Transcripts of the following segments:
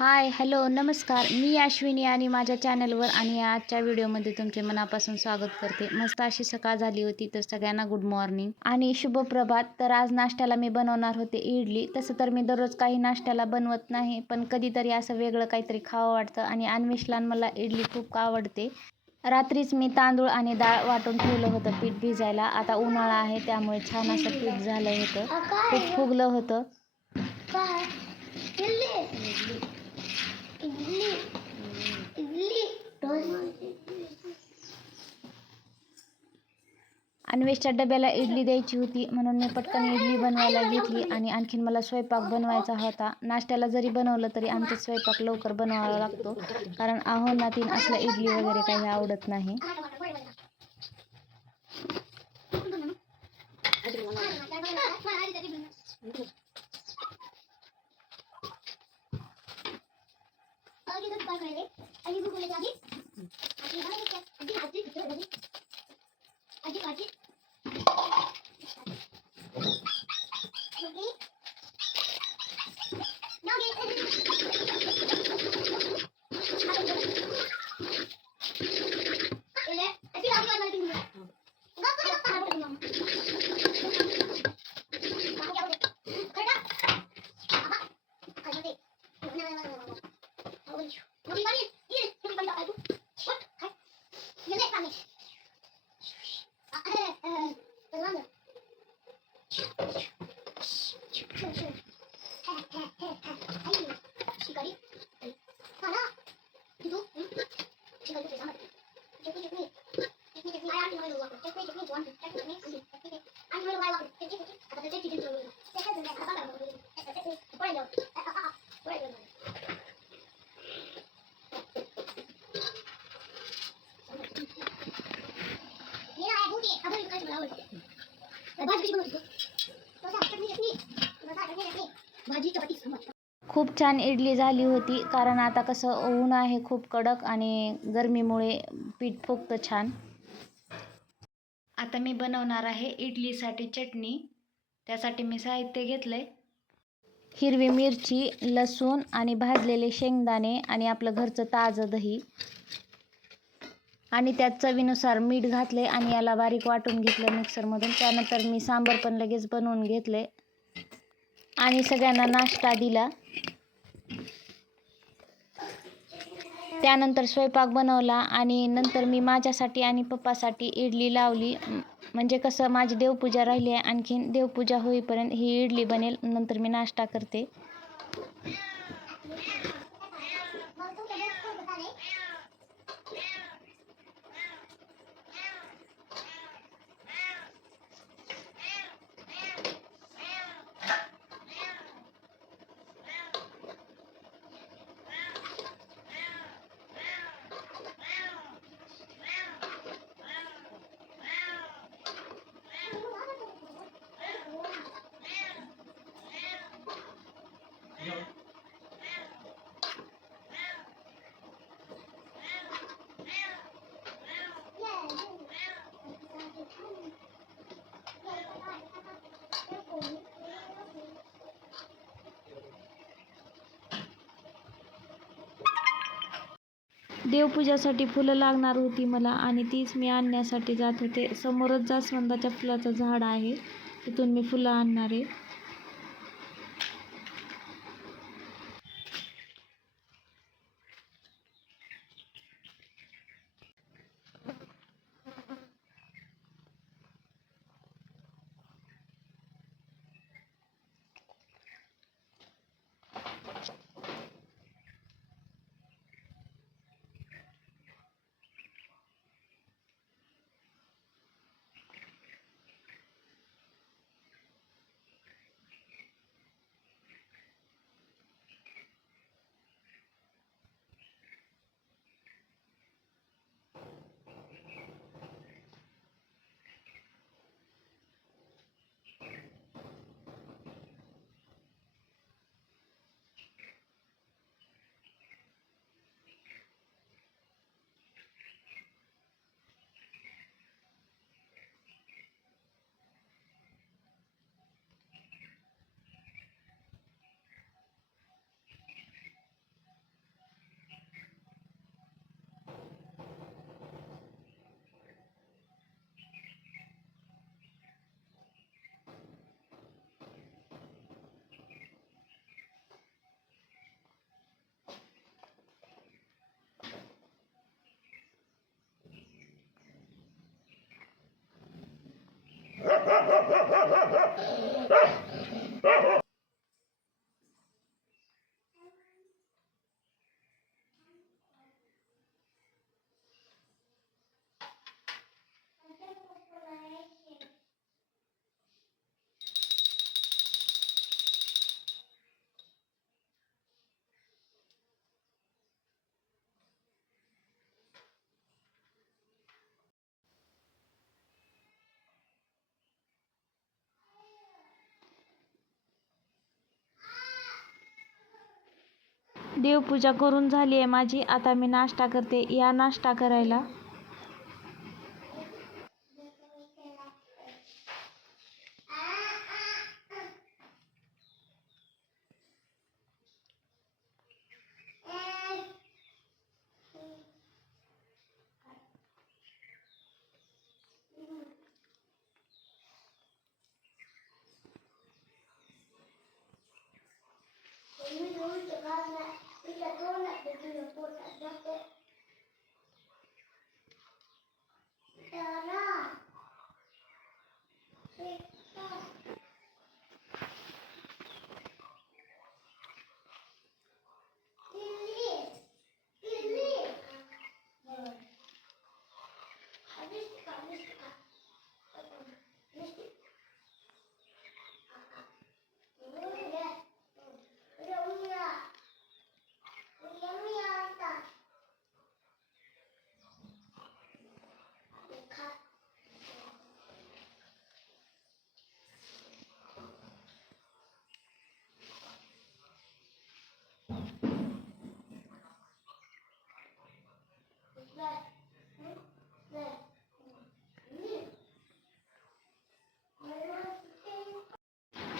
हाय, hello, नमस्कार. मी अश्विनी आणि माझ्या चॅनलवर आणि आजच्या व्हिडिओमध्ये तुमचे मनापासून स्वागत करते. मस्त अशी सकाळ झाली होती, तर सगळ्यांना गुड मॉर्निंग आणि शुभप्रभात. तर आज नाश्त्याला मी बनवणार होते इडली. तसं तर मी दररोज काही नाश्त्याला बनवत नाही, पण कधीतरी असं वेगळं काहीतरी खावं वाटतं आणि अन्वेषला मला इडली खूप आवडते. रात्रीच मी तांदूळ आणि डाळ वाटून ठेवलं होतं पीठ भिजायला. आता उन्हाळा आहे त्यामुळे छान असं पीठ झालं होतं, खूप फुगलं होतं. अन्वेषच्या डब्याला इडली द्यायची होती, म्हणून मी पटकन इडली बनवायला घेतली. आणि आणखीन मला स्वयंपाक बनवायचा होता. नाश्त्याला जरी बनवलं तरी आमचा स्वयंपाक लवकर बनवावा लागतो, कारण आहोंनातीन असलं इडली वगैरे काही आवडत नाही. खूप छान इडली झाली होती, कारण आता कसं ऊन आहे खूप कडक आणि गरमीमुळे पीठ फुगतं छान. आता मी बनवणार आहे इडलीसाठी चटणी. त्यासाठी मी साहित्य घेतलंय: हिरवी मिरची, लसूण आणि भाजलेले शेंगदाणे आणि आपलं घरचं ताजं दही. आणि त्यात चवीनुसार मीठ घातले आणि याला बारीक वाटून घेतलं मिक्सरमधून. त्यानंतर मी सांबार पण लगेच बनवून घेतले आणि सगळ्यांना नाश्ता दिला. त्यानंतर स्वयंपाक बनवला आणि नंतर मी माझ्यासाठी आणि पप्पासाठी इडली लावली. म्हणजे कसं, माझी देवपूजा राहिली आहे, आणखीन देवपूजा होईपर्यंत ही इडली बनेल, नंतर मी नाश्ता करते. देवपूजासाठी फुलं लागणार होती मला आणि तीच मी आणण्यासाठी जात होते. समोरच जास्वंदाच्या फुलाचं झाड आहे, तिथून मी फुलं आणणार आहे. देवपूजा करून झाली आहे माझी. आता मी नाश्ता करते. या नाश्ता करायला.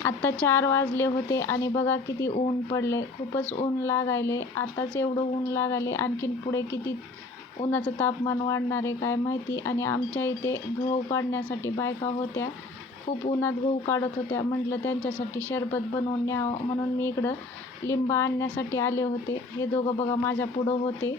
आत्ता 4 वाजले होते आणि बघा किती ऊन पडले. खूपच ऊन लागायले. आताच एवढं ऊन लागायले, आणखीन पुढे किती उन्हाचं तापमान वाढणार आहे काय माहिती. आणि आमच्या इथे गहू काढण्यासाठी बायका होत्या. खूप उन्हात गहू काढत होत्या. म्हटलं त्यांच्यासाठी शरबत बनवून न्यावं म्हणून मी इकडं लिंबा आणण्यासाठी आले होते. हे दोघं बघा माझ्या पुढं होते.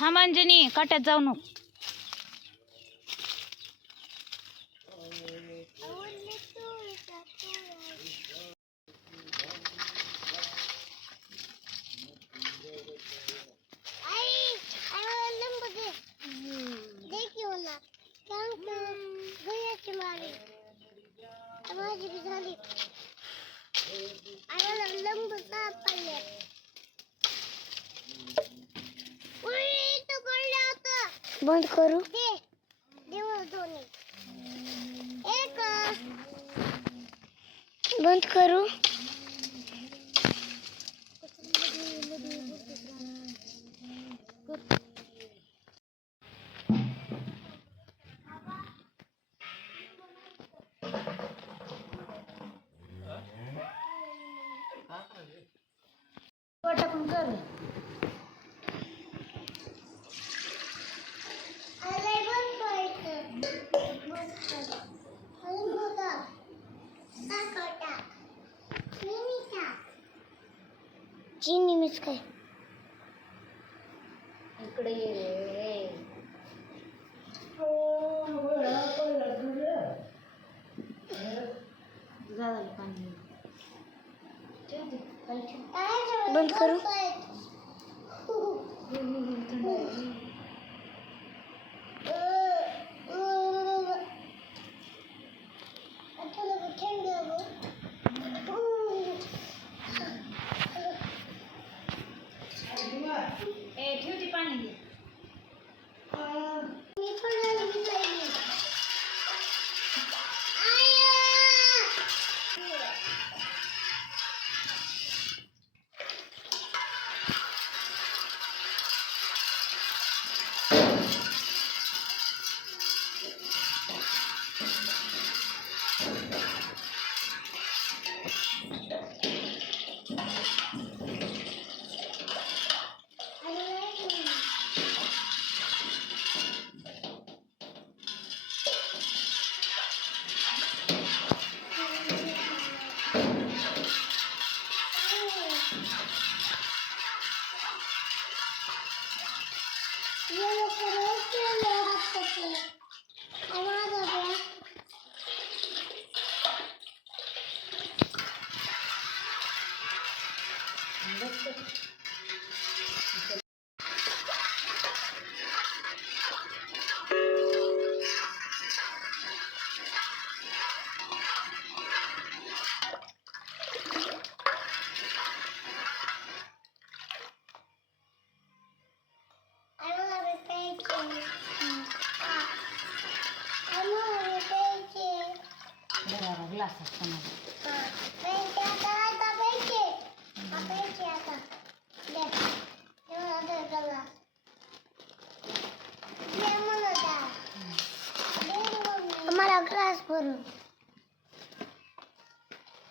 थांब अंजनी, काट्यात जाऊ नको. बंद करू. बंद करू. टाकून कर. चीनी मिक्स काय इकडे ये रे. बंद करू. ठेवते पाणी घे. ग्लास मला ग्लास भरून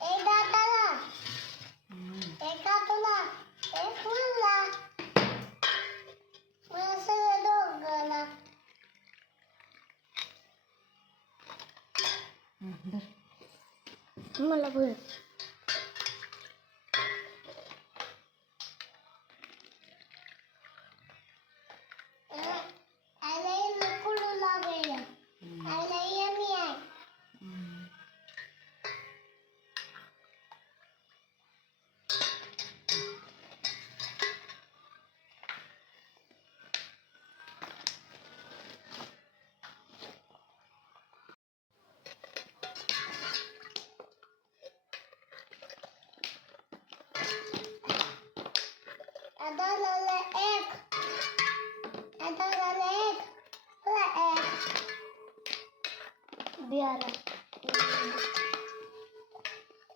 एक दाताला एक हाताला एक फुलला मला सगळं दोघाला मला भर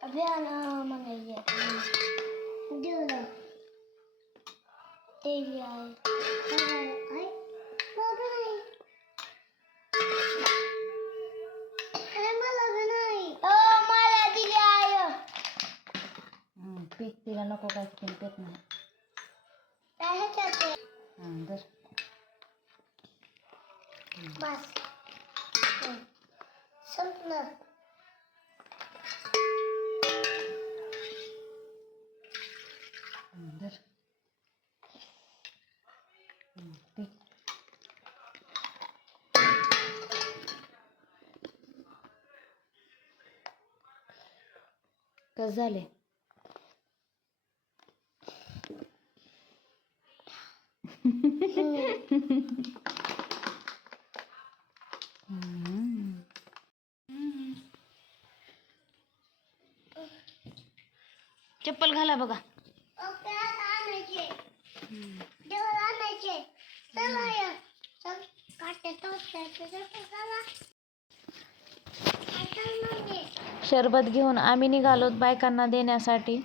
बियाला म्हणायचे देवला देवी आहे मला दिली आहे पीक तिला नको काय पेत नाही दर बस संपलं दर पीक कस झाले चप्पल घाला बघा शरबत घेऊन आम्ही निघालोत बायकांना देण्यासाठी.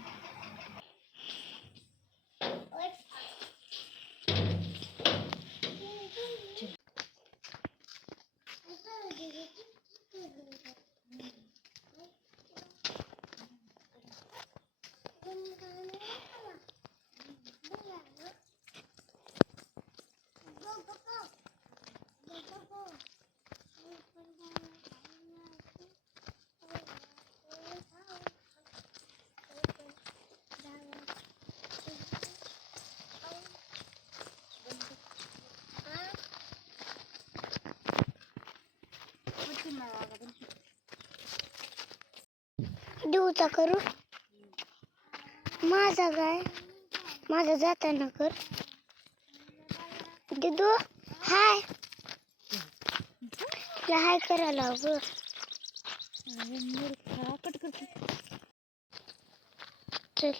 देऊचा करू माझा काय माझा जाताना कर दिदू हाय हाय करायला ग चल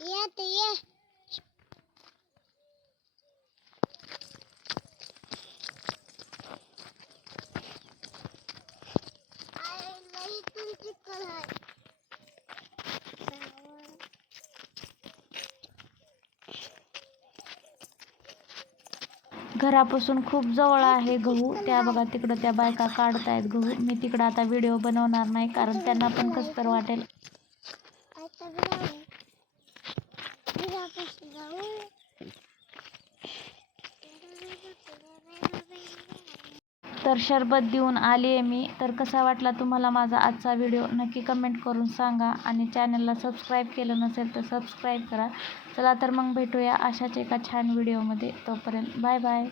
ये घरापासून खूप जवळ आहे गहू. त्या बघा तिकडं त्या बायका काढतायत गहू. मी तिकडं आता व्हिडिओ बनवणार नाही कारण त्यांना पण कसं तर वाटेल. तर शरबत देऊन आली आहे मी. तर कसा वाटला तुम्हाला माझा आजचा व्हिडिओ नक्की कमेंट करून सांगा आणि चॅनलला सबस्क्राईब केलं नसेल तर सबस्क्राईब करा. चला तर मग भेटूया अशाच एका छान व्हिडिओमध्ये. तोपर्यंत बाय बाय.